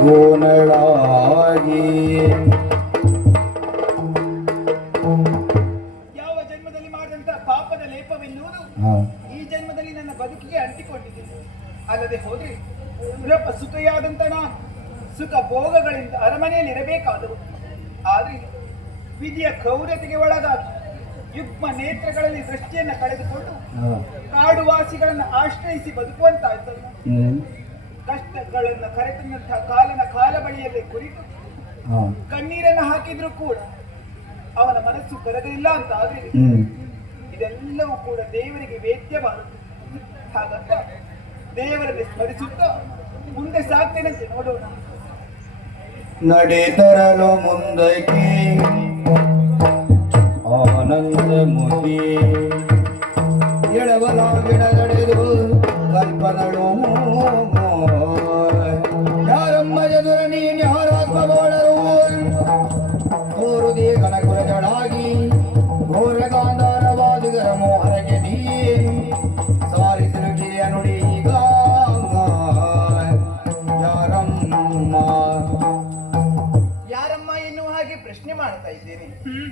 ಗೋನಳಾಗಿ. ಯಾವ ಜನ್ಮದಲ್ಲಿ ಮಾಡಿದಂತ ಪಾಪದ ಲೇಪವೆನ್ನುವುದು ಈ ಜನ್ಮದಲ್ಲಿ ನನ್ನ ಬದುಕಿಗೆ ಅಂಟಿಕೊಂಡಿದೆ. ಅಲ್ಲದೆ ಹೋದ್ರೆ ರಪ ಸುಖಯಾದಂತ ನಾನು ಸುಖ ಭೋಗಗಳಿಂದ ಅರಮನೆಯಲ್ಲಿ ಇರಬೇಕಾದವು. ಆದ್ರೆ ವಿಧಿಯ ಕ್ರೌರತೆಗೆ ಒಳಗಾಗಿ ಯುಗ್ಮ ನೇತ್ರಗಳಲ್ಲಿ ದೃಷ್ಟಿಯನ್ನು ಕಳೆದುಕೊಂಡು ಕಾಡುವಾಸಿಗಳನ್ನು ಆಶ್ರಯಿಸಿ ಬದುಕುವಂತಾಯ್ತು ಕಷ್ಟಗಳನ್ನು ಕರೆತಂದಂತಹ ಕಾಲನ ಕಾಲ ಬಳಿಯಲ್ಲಿ ಕುರಿತು ಕಣ್ಣೀರನ್ನು ಹಾಕಿದ್ರು ಕೂಡ ಅವನ ಮನಸ್ಸು ಕರಗಲಿಲ್ಲ ಅಂತ ಆದ್ರೆ ಇದೆಲ್ಲವೂ ಕೂಡ ದೇವರಿಗೆ ವೇದ್ಯವಾದದ್ದು. ಹಾಗಂತ ದೇವರಲ್ಲಿ ಸ್ಮರಿಸುತ್ತಾ ಮುಂದೆ ಸಾಕ್ತೇನೆ ನೋಡೋಣ. ನಡೆತರಲು ಮುಂದಕ್ಕೆ ಆನಂದ ಮುದಿ ಎಳವಲ ಗಿಡಗಡೆದು ಕಲ್ಪನಳು ಕೋರುದಿ ಕನಕುಲಜಳಾಗಿ ಘೋರ ಗಾಂಧಾರವಾದಿಗರ ಮೋಹರಗೆ ನೀ ಸಾರಿಸಿರುಗಿಯ ನುಡಿ ಈಗ ಯಾರಮ್ಮ? ಯಾರಮ್ಮ ಎನ್ನುವ ಹಾಗೆ ಪ್ರಶ್ನೆ ಮಾಡ್ತಾ ಇದ್ದೇನೆ.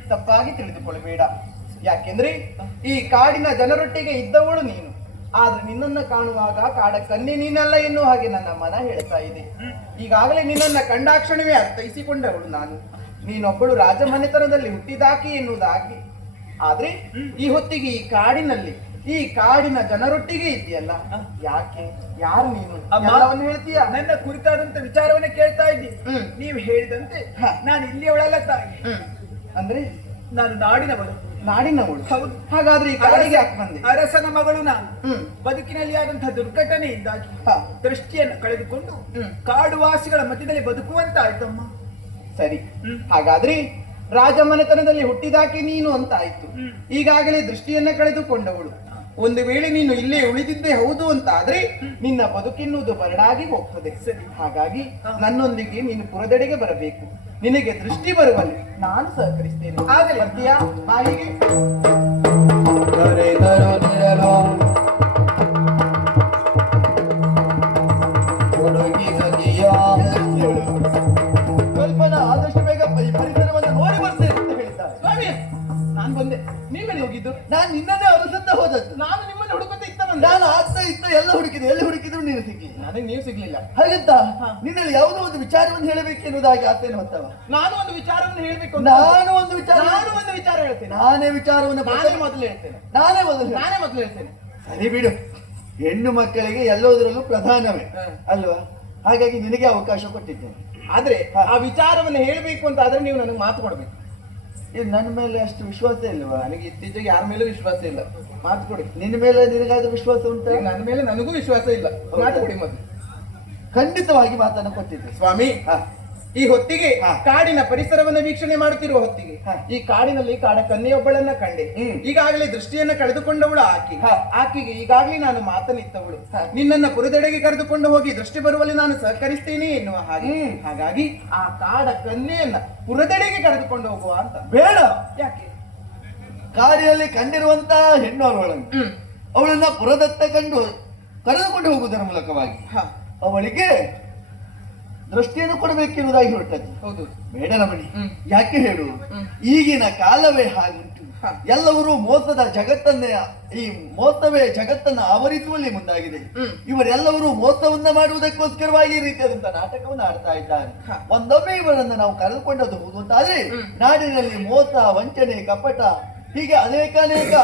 ತಪ್ಪಾಗಿ ತಿಳಿದುಕೊಳ್ಳಬೇಡ. ಯಾಕೆಂದ್ರೆ ಈ ಕಾಡಿನ ಜನರೊಟ್ಟಿಗೆ ಇದ್ದವಳು ನೀನು. ಆದ್ರೆ ನಿನ್ನನ್ನ ಕಾಣುವಾಗ ಕಾಡ ಕನ್ನಿ ನೀನಲ್ಲ ಎನ್ನುವ ಹಾಗೆ ನನ್ನ ಮನ ಹೇಳ್ತಾ ಇದೆ. ಈಗಾಗಲೇ ನಿನ್ನನ್ನ ಕಂಡಾಕ್ಷಣವೇ ಅರ್ಥೈಸಿಕೊಂಡವಳು ನಾನು. ನೀನೊಬ್ಬಳು ರಾಜಮನೆತನದಲ್ಲಿ ಹುಟ್ಟಿದಾಕಿ ಎನ್ನುವುದಾಗಿ. ಆದ್ರೆ ಈ ಹೊತ್ತಿಗೆ ಈ ಕಾಡಿನಲ್ಲಿ ಈ ಕಾಡಿನ ಜನರೊಟ್ಟಿಗೆ ಇದೆಯಲ್ಲ ಯಾಕೆ? ಯಾರು ನೀನು? ಹೇಳ್ತೀಯ? ನನ್ನ ಕುರಿತಾದಂತ ವಿಚಾರವನ್ನ ಕೇಳ್ತಾ ಇದ್ದಿ. ನೀವು ಹೇಳಿದಂತೆ. ನಾನು ಇಲ್ಲಿಯವಳಲ್ಲ ತಾಯಿ. ಅಂದ್ರೆ? ನಾನು ನಾಡಿನವಳು. ನಾಡಿನವಳು. ಹೌದು. ಹಾಗಾದ್ರೆ ಈ ಕಾಡಿಗೆ ಯಾಕೆ ಬಂದೆ? ಅರಸನ ಮಗಳು ನಾನು. ಬದುಕಿನಲ್ಲಿ ಆದಂತಹ ದುರ್ಘಟನೆಯಿಂದಾಗಿ. ದೃಷ್ಟಿಯನ್ನು ಕಳೆದುಕೊಂಡು. ಕಾಡುವಾಸಿಗಳ ಮಧ್ಯದಲ್ಲಿ ಬದುಕುವಂತಾಯ್ತಮ್ಮ. ಸರಿ. ಹಾಗಾದ್ರೆ ರಾಜಮನೆತನದಲ್ಲಿ ಹುಟ್ಟಿದಾಕೆ ನೀನು ಅಂತ ಆಯ್ತು. ಈಗಾಗಲೇ ದೃಷ್ಟಿಯನ್ನ ಕಳೆದುಕೊಂಡವಳು. ಒಂದು ವೇಳೆ ನೀನು ಇಲ್ಲೇ ಉಳಿದಿದ್ದೆ ಹೌದು ಅಂತ ಆದ್ರೆ ನಿನ್ನ ಬದುಕೆನ್ನುವುದು ಬರಡಾಗಿ ಹೋಗ್ತದೆ. ಸರಿ. ಹಾಗಾಗಿ ನನ್ನೊಂದಿಗೆ ನೀನು ಪುರದೆಡೆಗೆ ಬರಬೇಕು. ನಿನಗೆ ದೃಷ್ಟಿ ಬರುವಲ್ಲಿ ನಾನು ಸಹಕರಿಸ್ತೇನೆ. ಆಗಲಿ. ಬರ್ತೀಯಾ? ಹಾಗೆ ನಾನು ಬಂದೆ. ನೀವೆಲ್ಲಿ ಹೋಗಿದ್ದು? ನಾನು ನಿನ್ನನ್ನೇ ಅರಸತ್ತ ಹೋದದ್ದು. ನಾನು ನಿಮ್ಮನ್ನು ಹುಡುಕುತ್ತಾ ಇತ್ತ ಬಂದೆ. ನಾನು ಆಗ್ತಾ ಇತ್ತ ಎಲ್ಲ ಹುಡುಕಿದೆ ಎಲ್ಲಿ ಹುಡುಕಿದ್ರು ನೀನು ಸಿಕ್ಕಿ ನನಗೆ ನೀವು ಸಿಗ್ಲಿಲ್ಲ. ಹಾಗಂತ? ನಿನ್ನಲ್ಲಿ ಯಾವುದೋ ಒಂದು ವಿಚಾರವನ್ನು ಹೇಳಬೇಕೆನ್ನುವುದಾಗಿ ಆತೇನು ಹೊತ್ತವ? ನಾನು ಒಂದು ವಿಚಾರವನ್ನು ಹೇಳಬೇಕು ನಾನು ಒಂದು ವಿಚಾರ ನಾನು ಒಂದು ವಿಚಾರ ಹೇಳ್ತೇನೆ. ನಾನೇ ವಿಚಾರವನ್ನು ನಾನೇ ಮೊದಲು ಹೇಳ್ತೇನೆ. ನಾನೇ ಮೊದಲು ನಾನೇ ಮೊದಲು ಹೇಳ್ತೇನೆ. ಸರಿ ಬಿಡು. ಹೆಣ್ಣು ಮಕ್ಕಳಿಗೆ ಎಲ್ಲೋದ್ರಲ್ಲೂ ಪ್ರಧಾನವೇ. ಅಲ್ವಾ? ಹಾಗಾಗಿ ನಿನಗೆ ಅವಕಾಶ ಕೊಟ್ಟಿದ್ದೇನೆ. ಆದ್ರೆ ಆ ವಿಚಾರವನ್ನು ಹೇಳಬೇಕು ಅಂತ ಆದ್ರೆ ನೀವು ನನಗೆ ಮಾತು ಕೊಡ್ಬೇಕು. ಇದು ನನ್ನ ಮೇಲೆ ಅಷ್ಟು ವಿಶ್ವಾಸ ಇಲ್ವಾ? ನನಗೆ ಇತ್ತೀಚೆಗೆ ಯಾರ ಮೇಲೂ ವಿಶ್ವಾಸ ಇಲ್ಲ. ಮಾತು ಕೊಡಿ. ನಿನ್ನ ಮೇಲೆ ನಿನಗಾದ ವಿಶ್ವಾಸ ಉಂಟು? ಈಗ ನನ್ನ ಮೇಲೆ ನನಗೂ ವಿಶ್ವಾಸ ಇಲ್ಲ. ಮಾತು ಕೊಡಿ ಮತ್ತೆ ಖಂಡಿತವಾಗಿ ಮಾತನ್ನು ಕೊಟ್ಟಿದ್ದೆ. ಸ್ವಾಮಿ ಹಾ. ಈ ಹೊತ್ತಿಗೆ. ಕಾಡಿನ ಪರಿಸರವನ್ನು ವೀಕ್ಷಣೆ ಮಾಡುತ್ತಿರುವ ಹೊತ್ತಿಗೆ. ಈ ಕಾಡಿನಲ್ಲಿ ಕಾಡ ಕನ್ನೆಯೊಬ್ಬಳನ್ನ ಕಂಡೆ. ಈಗಾಗಲೇ ದೃಷ್ಟಿಯನ್ನ ಕಳೆದುಕೊಂಡವಳು ಆಕೆ. ಆಕೆಗೆ ಈಗಾಗಲೇ ನಾನು ಮಾತನಿತ್ತವಳು. ನಿನ್ನನ್ನ ಪುರದೆಡೆಗೆ ಕರೆದುಕೊಂಡು ಹೋಗಿ ದೃಷ್ಟಿ ಬರುವಲ್ಲಿ ನಾನು ಸಹಕರಿಸ್ತೇನೆ ಎನ್ನುವ ಹಾಗೆ. ಹಾಗಾಗಿ ಆ ಕಾಡ ಕನ್ನೆಯನ್ನ ಪುರದೆಡೆಗೆ ಕರೆದುಕೊಂಡು ಹೋಗುವ ಅಂತ. ಬೇಡ. ಯಾಕೆ? ಕಾಡಿನಲ್ಲಿ ಕಂಡಿರುವಂತಹ ಹೆಣ್ಣು ಅವಳನ್ನು ಅವಳನ್ನ ಪುರದತ್ತ ಕಂಡು ಕರೆದುಕೊಂಡು ಹೋಗುವುದರ ಮೂಲಕವಾಗಿ ಅವಳಿಗೆ ದೃಷ್ಟಿಯನ್ನು ಕೊಡಬೇಕೆನ್ನುವುದಾಗಿ ಹೊರಟದ್ದು. ಹೌದು. ಬೇಡ ರಮಣಿ. ಯಾಕೆ ಹೇಳು? ಈಗಿನ ಕಾಲವೇ ಹಾಗುಂಟು. ಎಲ್ಲವರೂ ಮೋಸದ ಜಗತ್ತನ್ನೇ ಈ ಮೋಸವೇ ಜಗತ್ತನ್ನ ಆವರಿಸುವಲ್ಲಿ ಮುಂದಾಗಿದೆ. ಇವರೆಲ್ಲವರೂ ಮೋಸವನ್ನ ಮಾಡುವುದಕ್ಕೋಸ್ಕರವಾಗಿ ಈ ರೀತಿಯಾದಂತಹ ನಾಟಕವನ್ನು ಆಡ್ತಾ ಇದ್ದಾರೆ. ಒಂದೊಮ್ಮೆ ಇವರನ್ನು ನಾವು ಕರೆದುಕೊಂಡದ್ದು ಹೋಗುವಂತಾದ್ರೆ. ನಾಡಿನಲ್ಲಿ ಮೋಸ ವಂಚನೆ ಕಪಟ ಹೀಗೆ ಅನೇಕ ಅನೇಕ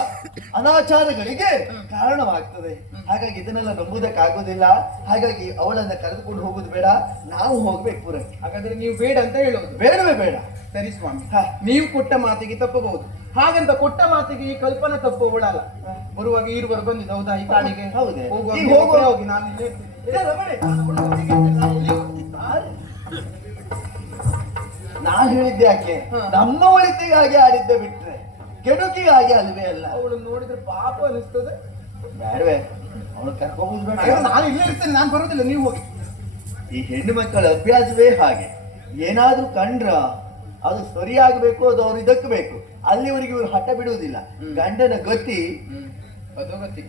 ಅನಾಚಾರಗಳಿಗೆ ಕಾರಣವಾಗ್ತದೆ. ಹಾಗಾಗಿ ಇದನ್ನೆಲ್ಲ ನಂಬುದಕ್ಕಾಗೋದಿಲ್ಲ ಹಾಗಾಗಿ ಅವಳನ್ನ ಕರೆದುಕೊಂಡು ಹೋಗುದು ಬೇಡ. ನಾವು ಹೋಗ್ಬೇಕು ಪುರಕ್ಕೆ. ಹಾಗಾದ್ರೆ ನೀವು ಬೇಡ ಅಂತ ಹೇಳೋದು ಬೇಡವೇ ಬೇಡ. ಸರಿ ಸ್ವಾಮಿ. ನೀವು ಕೊಟ್ಟ ಮಾತಿಗೆ ತಪ್ಪಬಹುದು. ಹಾಗಂತ ಕೊಟ್ಟ ಮಾತಿಗೆ ಈ ಕಲ್ಪನೆ ತಪ್ಪುವಳಲ್ಲ ಬರುವಾಗ ಈರುವರು ಬಂದಿದ್ದು ಹೌದಾ? ಈ ಕಾಡಿಗೆ? ಹೌದೇ? ಹೋಗುವಾಗ ಹೋಗಿ ನಾನು ನಾ ಹೇಳಿದ್ದೆ ಯಾಕೆ. ನಮ್ಮ ಒಳಿತಿಗಾಗಿ ಆಡಿದ್ದೆ ಬಿಟ್ರೆ ಕೆಡುಕಿಗಾಗಿ ಅಲ್ವೇ ಅಲ್ಲ. ಅವಳು ನೋಡಿದ್ರೆ ಪಾಪ ಅನಿಸ್ತದೆ. ಬೇಡವೇ ಅವಳು ಅಯ್ಯೋ, ನಾನು ಇಲ್ಲೇ ಇರ್ತೇನೆ ನಾನು ಬರೋದಿಲ್ಲ ನೀವು ಹೋಗಿ. ಈ ಹೆಣ್ಣು ಮಕ್ಕಳ ಅಭ್ಯಾಸವೇ ಹಾಗೆ. ಏನಾದ್ರೂ ಕಂಡ್ರ ಅದು ಸರಿಯಾಗಬೇಕು ಅದು ಅವ್ರು ಇದಕ್ಕೆ ಬೇಕು ಅಲ್ಲಿವರೆಗೆ ಇವರು ಹಠ ಬಿಡುವುದಿಲ್ಲ. ಗಂಡನ ಗತಿ. ಅದು ಗತಿ.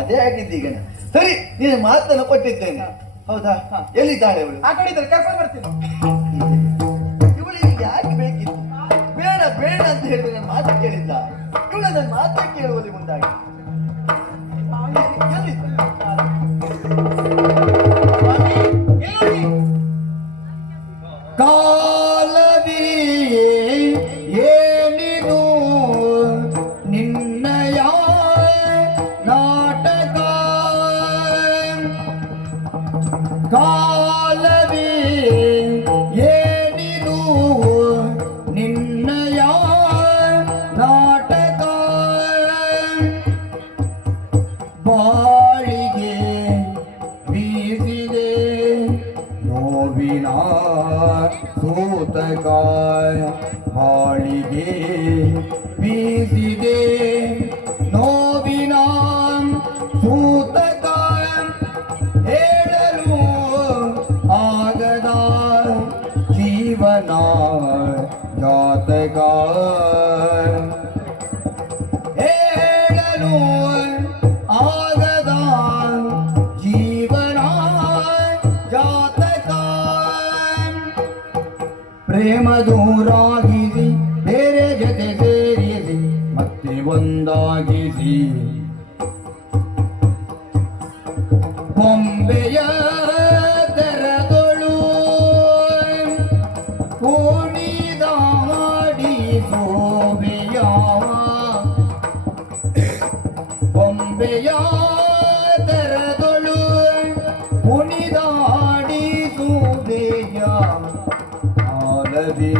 ಅದೇ ಆಗಿದ್ದೀಗ ಸರಿ ನೀನು ಮಾತನ್ನು ಕೊಟ್ಟಿದ್ದೇನೆ. ಹೌದಾ? ಎಲ್ಲಿದ್ದಾಳೆ ಅವಳು? ಆ ಕಡೆ ಇದ್ದಾರೆ ಕರ್ಕೊಂಡು ಬರ್ತೀನಿ. ಹೇಳಿದ್ರೆ ನನ್ನ ಮಾತು ಕೇಳಿಲ್ಲ. ಕೂಡ ನನ್ನ ಮಾತೇ ಕೇಳುವಲ್ಲಿ ಮುಂದಾಗಿ. सूतकाे आगदा जीवना जातकाल आगदा जीवना जातका प्रेमदुरागि ಮತ್ತೆ ಒಂದಾಗಿಸಿ ಬೊಂಬೆಯ ತೆರದೊಳು ಕುಣಿದ ಮಾಡಿ ಸೋಬೆಯಾವ ಬೊಂಬೆಯ ತೆರದೊಳು ಕುಣಿದಾಡಿ ಸೂದೆಯ ಕಾಲವೇ